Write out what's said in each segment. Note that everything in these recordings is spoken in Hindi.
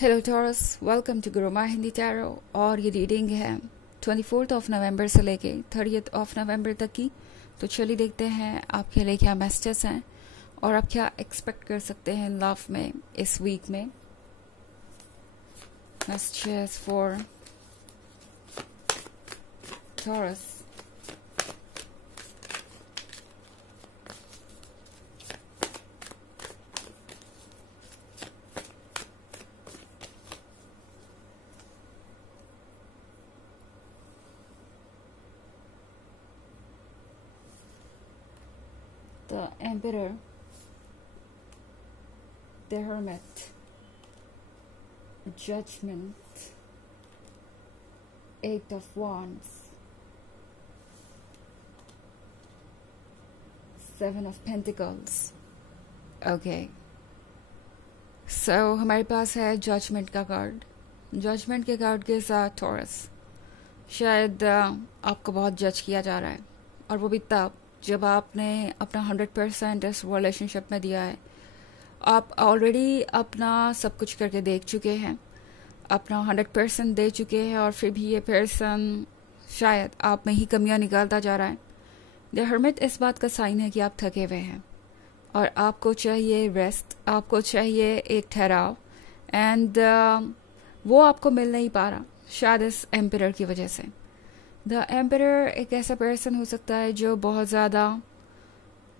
Hello Taurus, welcome to Gurumaa Hindi tarot. और ये रीडिंग है 24 नवंबर से लेके 30 नवंबर तक की। तो चलिए देखते हैं आपके लिए क्या मैसेजेस हैं और आप क्या एक्सपेक्ट कर सकते हैं लव में इस वीक में। Messages for taurus. The Emperor, the Hermit, Judgment, Eight of Wands, Seven of Pentacles. Okay. So हमारे पास है जजमेंट का कार्ड। जजमेंट के कार्ड के साथ टॉरस, शायद आपको बहुत जज किया जा रहा है, और वो भी तब जब आपने अपना 100% इस रिलेशनशिप में दिया है। आप ऑलरेडी अपना सब कुछ करके देख चुके हैं, अपना 100% दे चुके हैं, और फिर भी ये पर्सन शायद आप में ही कमियां निकालता जा रहा है। द हर्मिट इस बात का साइन है कि आप थके हुए हैं और आपको चाहिए रेस्ट, आपको चाहिए एक ठहराव, एंड वो आपको मिल नहीं पा रहा, शायद इस एम्परर की वजह से। द एम्परर एक ऐसा पर्सन हो सकता है जो बहुत ज़्यादा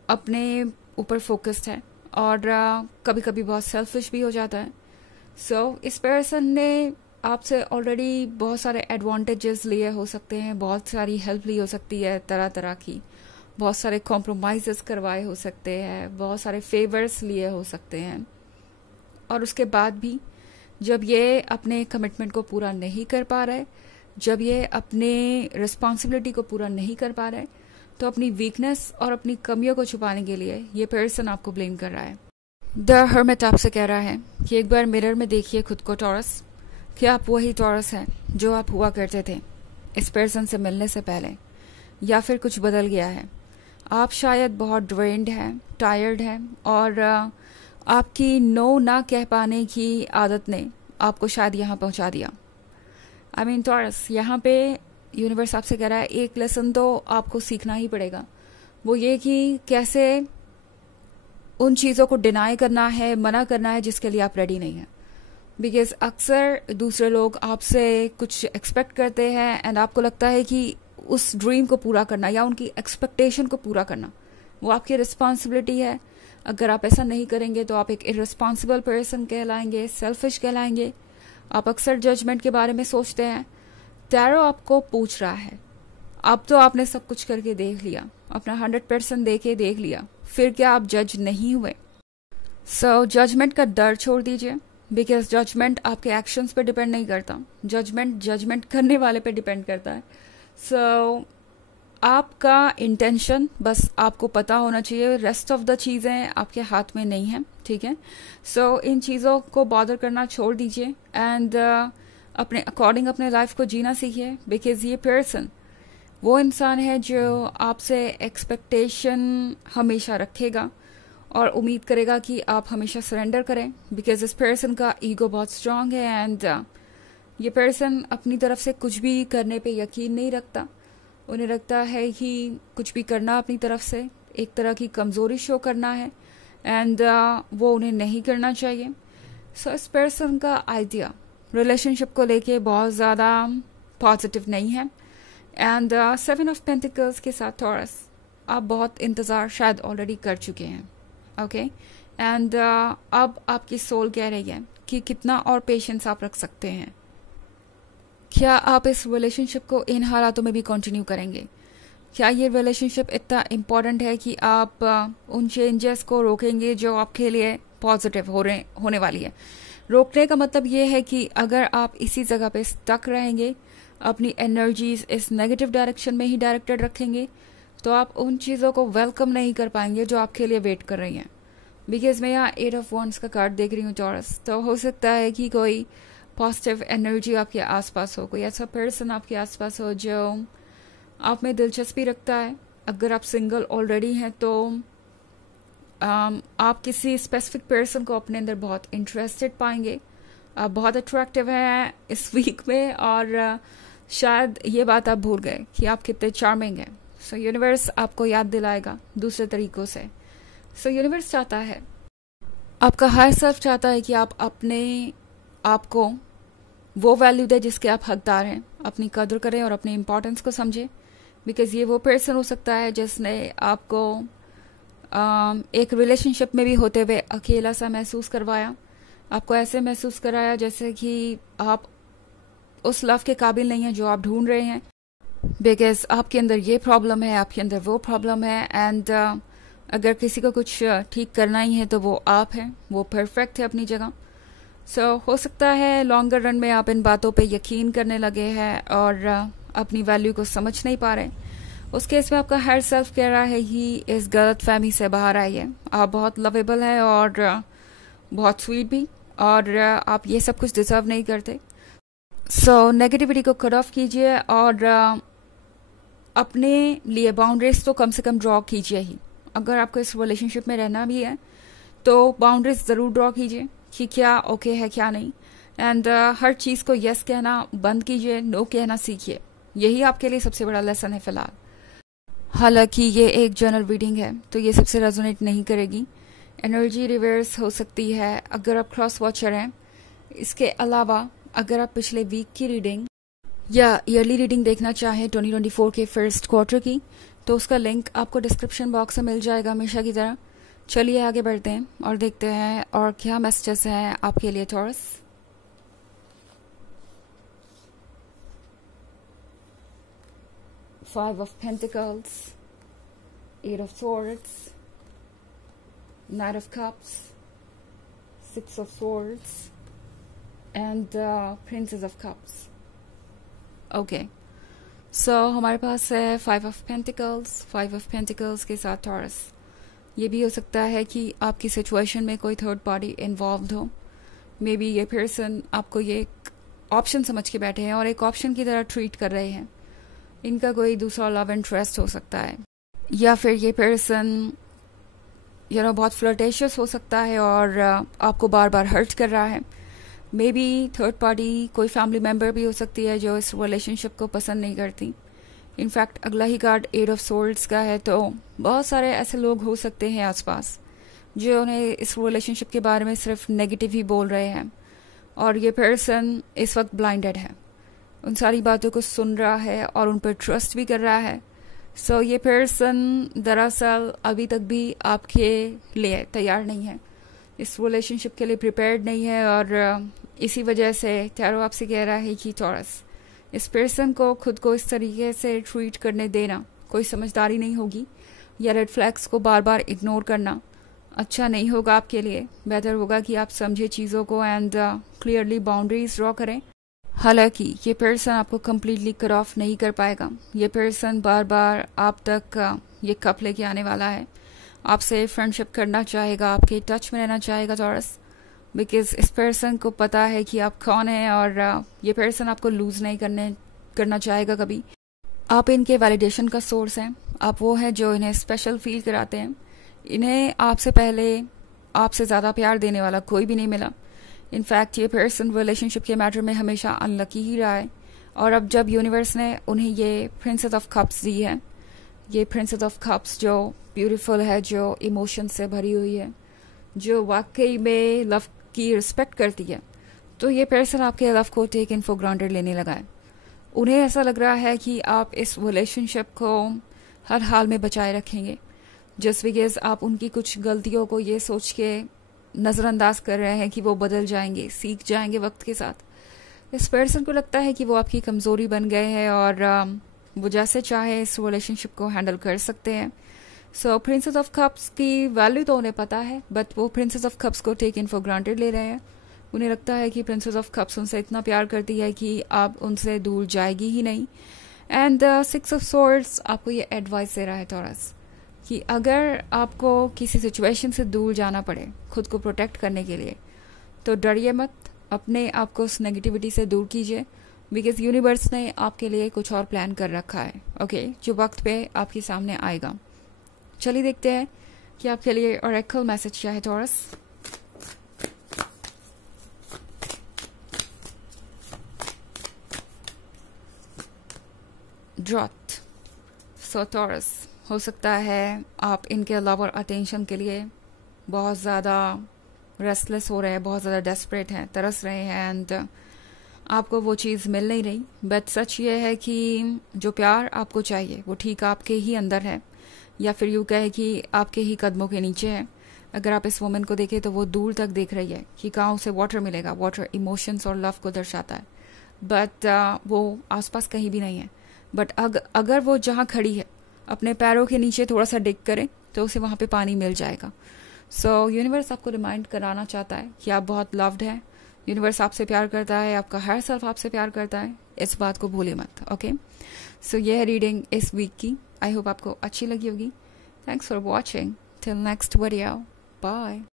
अपने ऊपर फोकस्ड है और कभी कभी बहुत सेल्फिश भी हो जाता है। सो इस पर्सन ने आपसे ऑलरेडी बहुत सारे एडवांटेजेस लिए हो सकते हैं, बहुत सारी हेल्प ली हो सकती है तरह तरह की, बहुत सारे कॉम्प्रोमाइज़ेस करवाए हो सकते हैं, बहुत सारे फेवर्स लिए हो सकते हैं, और उसके बाद भी जब ये अपने कमिटमेंट को पूरा नहीं कर पा रहे, जब ये अपने रिस्पॉन्सिबिलिटी को पूरा नहीं कर पा रहे, तो अपनी वीकनेस और अपनी कमियों को छुपाने के लिए ये पर्सन आपको ब्लेम कर रहा है। द हर्मिट आपसे कह रहा है कि एक बार मिरर में देखिए खुद को टॉरस, कि आप वही टॉरस हैं जो आप हुआ करते थे इस पर्सन से मिलने से पहले, या फिर कुछ बदल गया है। आप शायद बहुत ड्रेन्ड हैं, टायर्ड हैं, और आपकी नो ना कह पाने की आदत ने आपको शायद यहाँ पहुँचा दिया। आई मीन टॉरस, यहाँ पे यूनिवर्स आपसे कह रहा है एक लेसन तो आपको सीखना ही पड़ेगा, वो ये कि कैसे उन चीज़ों को डिनाई करना है, मना करना है जिसके लिए आप रेडी नहीं हैं। बिकॉज अक्सर दूसरे लोग आपसे कुछ एक्सपेक्ट करते हैं एंड आपको लगता है कि उस ड्रीम को पूरा करना या उनकी एक्सपेक्टेशन को पूरा करना वो आपकी रिस्पॉन्सिबिलिटी है। अगर आप ऐसा नहीं करेंगे तो आप एक इररिस्पॉन्सिबल पर्सन कहलाएंगे, सेल्फिश कहलाएंगे। आप अक्सर जजमेंट के बारे में सोचते हैं। टैरो आपको पूछ रहा है, अब तो आपने सब कुछ करके देख लिया, अपना 100% दे के देख लिया, फिर क्या आप जज नहीं हुए? सो जजमेंट का डर छोड़ दीजिए, बिकॉज जजमेंट आपके एक्शंस पे डिपेंड नहीं करता, जजमेंट करने वाले पे डिपेंड करता है। सो आपका इंटेंशन बस आपको पता होना चाहिए, रेस्ट ऑफ द चीज़ें आपके हाथ में नहीं है, ठीक है। सो इन चीज़ों को बॉदर करना छोड़ दीजिए एंड अपने अकॉर्डिंग अपने लाइफ को जीना सीखिए। बिकॉज ये पर्सन वो इंसान है जो आपसे एक्सपेक्टेशन हमेशा रखेगा और उम्मीद करेगा कि आप हमेशा सरेंडर करें। बिकॉज इस पर्सन का ईगो बहुत स्ट्रांग है एंड ये पर्सन अपनी तरफ से कुछ भी करने पे यकीन नहीं रखता। उन्हें लगता है कि कुछ भी करना अपनी तरफ से एक तरह की कमज़ोरी शो करना है एंड वो उन्हें नहीं करना चाहिए। सो इस पर्सन का आइडिया रिलेशनशिप को लेके बहुत ज़्यादा पॉजिटिव नहीं है। एंड 7 ऑफ पेंटिकल्स के साथ टॉरस, आप बहुत इंतज़ार शायद ऑलरेडी कर चुके हैं, ओके। एंड अब आपकी सोल कह रही है कि कितना और पेशेंस आप रख सकते हैं। क्या आप इस रिलेशनशिप को इन हालातों में भी कंटिन्यू करेंगे? क्या ये रिलेशनशिप इतना इम्पोर्टेंट है कि आप उन चेंजेस को रोकेंगे जो आपके लिए पॉजिटिव होने वाली है? रोकने का मतलब ये है कि अगर आप इसी जगह पे स्टक रहेंगे, अपनी एनर्जीज इस नेगेटिव डायरेक्शन में ही डायरेक्टेड रखेंगे, तो आप उन चीज़ों को वेलकम नहीं कर पाएंगे जो आपके लिए वेट कर रही हैं। बिकॉज मैं यहाँ 8 ऑफ वॉन्ड्स का कार्ड देख रही हूँ टॉरस, तो हो सकता है कि कोई पॉजिटिव एनर्जी आपके आसपास हो, कोई ऐसा पर्सन आपके आसपास हो जो आप में दिलचस्पी रखता है। अगर आप सिंगल ऑलरेडी हैं तो आप किसी स्पेसिफिक पर्सन को अपने अंदर बहुत इंटरेस्टेड पाएंगे आप बहुत अट्रैक्टिव हैं इस वीक में, और शायद ये बात आप भूल गए कि आप कितने चार्मिंग हैं। सो यूनिवर्स आपको याद दिलाएगा दूसरे तरीकों से। सो यूनिवर्स चाहता है, आपका हायर सेल्फ चाहता है कि आप अपने आप को वो वैल्यू दें जिसके आप हकदार हैं, अपनी कदर करें और अपनी इम्पोर्टेंस को समझें। बिकॉज ये वो पर्सन हो सकता है जिसने आपको एक रिलेशनशिप में भी होते हुए अकेला सा महसूस करवाया, आपको ऐसे महसूस कराया जैसे कि आप उस लव के काबिल नहीं हैं जो आप ढूंढ रहे हैं। बिकॉज आपके अंदर ये प्रॉब्लम है, आपके अंदर वो प्रॉब्लम है, एंड अगर किसी को कुछ ठीक करना ही है तो वो आप हैं, वो परफेक्ट है अपनी जगह। सो हो सकता है लॉन्गर रन में आप इन बातों पे यकीन करने लगे हैं और अपनी वैल्यू को समझ नहीं पा रहे। उस केस में आपका हायर सेल्फ कह रहा है कि इस गलत फहमी से बाहर आइए, आप बहुत लवेबल है और बहुत स्वीट भी, और आप ये सब कुछ डिजर्व नहीं करते। सो नेगेटिविटी को कट ऑफ कीजिए और अपने लिए बाउंड्रीज तो कम से कम ड्रॉ कीजिए ही। अगर आपको इस रिलेशनशिप में रहना भी है तो बाउंड्रीज ज़रूर ड्रॉ कीजिए कि क्या ओके है क्या नहीं, एंड हर चीज़ को यस कहना बंद कीजिए, नो कहना सीखिए। यही आपके लिए सबसे बड़ा लेसन है फिलहाल। हालांकि ये एक जनरल रीडिंग है तो ये सबसे रेजोनेट नहीं करेगी, एनर्जी रिवर्स हो सकती है अगर आप क्रॉस वॉचर हैं। इसके अलावा अगर आप पिछले वीक की रीडिंग या ईयरली रीडिंग देखना चाहें 2024 के फर्स्ट क्वार्टर की, तो उसका लिंक आपको डिस्क्रिप्शन बॉक्स में मिल जाएगा हमेशा की तरह। चलिए आगे बढ़ते हैं और देखते हैं और क्या मैसेजेस हैं आपके लिए taurus. Five of Pentacles, Eight of Swords, Knight of Cups, Six of Swords, and Princess of Cups. Okay, so हमारे पास है Five of Pentacles, Five of Pentacles के साथ टॉरस। ये भी हो सकता है कि आपकी सिचुएशन में कोई थर्ड पार्टी इन्वॉल्व हो। मे बी ये पर्सन आपको ये एक ऑप्शन समझ के बैठे हैं और एक ऑप्शन की तरह ट्रीट कर रहे हैं। इनका कोई दूसरा लव इंटरेस्ट हो सकता है, या फिर ये पर्सन बहुत फ्लर्टेशियस हो सकता है और आपको बार बार हर्ट कर रहा है। मे बी थर्ड पार्टी कोई फैमिली मेम्बर भी हो सकती है जो इस रिलेशनशिप को पसंद नहीं करती। इनफैक्ट अगला ही कार्ड एट ऑफ सोल्ड्स का है, तो बहुत सारे ऐसे लोग हो सकते हैं आसपास जो उन्हें इस रिलेशनशिप के बारे में सिर्फ नेगेटिव ही बोल रहे हैं, और ये पर्सन इस वक्त ब्लाइंडेड है, उन सारी बातों को सुन रहा है और उन पर ट्रस्ट भी कर रहा है। सो ये पर्सन दरअसल अभी तक भी आपके लिए तैयार नहीं है, इस रिलेशनशिप के लिए प्रिपेयर्ड नहीं है, और इसी वजह से टैरो आपसे कह रहा है कि टॉरस, इस पर्सन को खुद को इस तरीके से ट्रीट करने देना कोई समझदारी नहीं होगी, या रेड फ्लैग्स को बार बार इग्नोर करना अच्छा नहीं होगा आपके लिए। बेहतर होगा कि आप समझे चीज़ों को एंड क्लियरली बाउंड्रीज ड्रॉ करें। हालांकि ये पर्सन आपको कम्प्लीटली कट ऑफ नहीं कर पाएगा, ये पर्सन बार बार आप तक ये कप लेके आने वाला है, आपसे फ्रेंडशिप करना चाहेगा, आपके टच में रहना चाहेगा टॉरस, बिकॉज इस पर्सन को पता है कि आप कौन हैं, और ये पर्सन आपको लूज नहीं करना चाहेगा कभी। आप इनके वैलिडेशन का सोर्स हैं, आप वो हैं जो इन्हें स्पेशल फील कराते हैं। इन्हें आपसे पहले आपसे ज़्यादा प्यार देने वाला कोई भी नहीं मिला। इनफैक्ट ये पर्सन रिलेशनशिप के मैटर में हमेशा अनलकी ही रहा है, और अब जब यूनिवर्स ने उन्हें ये प्रिंसेस ऑफ कप्स दी है, ये प्रिंसेस ऑफ कप्स जो ब्यूटीफुल है, जो इमोशन से भरी हुई है, जो वाकई में लव की रिस्पेक्ट करती है, तो ये पर्सन आपके लव को टेक इन फॉर ग्रांटेड लेने लगा है। उन्हें ऐसा लग रहा है कि आप इस रिलेशनशिप को हर हाल में बचाए रखेंगे, जस्ट बिकॉज आप उनकी कुछ गलतियों को ये सोच के नज़रअंदाज कर रहे हैं कि वो बदल जाएंगे, सीख जाएंगे वक्त के साथ। इस पर्सन को लगता है कि वो आपकी कमज़ोरी बन गए हैं और वो जैसे चाहे इस रिलेशनशिप को हैंडल कर सकते हैं। सो प्रिंसेस ऑफ कप्स की वैल्यू तो उन्हें पता है, बट वो प्रिंसेस ऑफ कप्स को टेक इन फॉर ग्रांटेड ले रहे हैं। उन्हें लगता है कि प्रिंसेस ऑफ कप्स उनसे इतना प्यार करती है कि आप उनसे दूर जाएगी ही नहीं। एंड सिक्स ऑफ सोर्ड्स आपको ये एडवाइस दे रहा है टॉरस कि अगर आपको किसी सिचुएशन से दूर जाना पड़े खुद को प्रोटेक्ट करने के लिए, तो डरिए मत, अपने आप को उस नेगेटिविटी से दूर कीजिए, बिकॉज यूनिवर्स ने आपके लिए कुछ और प्लान कर रखा है, ओके, जो वक्त पे आपके सामने आएगा। चलिए देखते हैं कि आपके लिए ऑरेकल मैसेज क्या है टॉरस। ड्रॉथ। सो टॉरस, हो सकता है आप इनके लव और अटेंशन के लिए बहुत ज़्यादा रेस्टलेस हो रहे हैं, बहुत ज़्यादा डेस्परेट हैं, तरस रहे हैं, एंड आपको वो चीज़ मिल नहीं रही। बट सच ये है कि जो प्यार आपको चाहिए वो ठीक आपके ही अंदर है, या फिर यूँ कहे कि आपके ही कदमों के नीचे है। अगर आप इस वुमेन को देखें तो वो दूर तक देख रही है कि कहाँ उसे वाटर मिलेगा। वाटर इमोशंस और लव को दर्शाता है, बट वो आसपास कहीं भी नहीं है। बट अगर वो जहाँ खड़ी है अपने पैरों के नीचे थोड़ा सा डिग करे तो उसे वहाँ पे पानी मिल जाएगा। सो यूनिवर्स आपको रिमाइंड कराना चाहता है कि आप बहुत लव्ड हैं। यूनिवर्स आपसे प्यार करता है, आपका हर सेल्फ आपसे प्यार करता है, इस बात को भूले मत। ओके, सो ये है रीडिंग इस वीक की। आई होप आपको अच्छी लगी होगी। Thanks for watching. Till next video, bye.